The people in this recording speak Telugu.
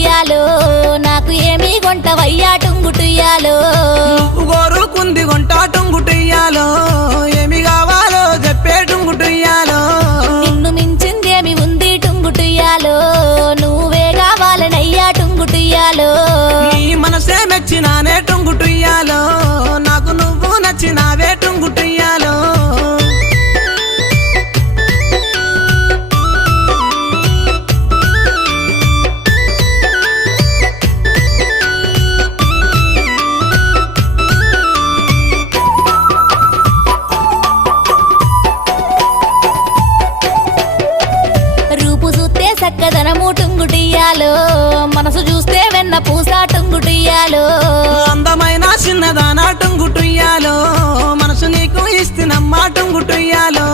టుంగుటుయ్యాలో నాకు ఏమీ కొంటవయ్యా టుంగుటుయ్యాలో నువ్వు కోరుకుంది కొంటా టుంగుటుయ్యాలో ఏమి కావాలో చెప్పే టుంగుటుయ్యాలో నిన్ను మించిందేమి ఉంది టుంగుటుయ్యాలో నువ్వే కావాలనయ్యా టుంగుటుయ్యాలో నీ మనసే మెచ్చినానే టుంగుటుయ్యాలో నాకు నువ్వు నచ్చినావే టుంగుటుయ్యాలో రూపు చూస్తే చక్కదనము టుంగుటుయ్యాలో మనసు చూస్తే వెన్న పూస టుంగుటుయ్యాలో అందమైన చిన్నదానా టుంగుటుయ్యాలో మనసు నీకు ఇస్తున్నమ్మా టుంగుటుయ్యాలో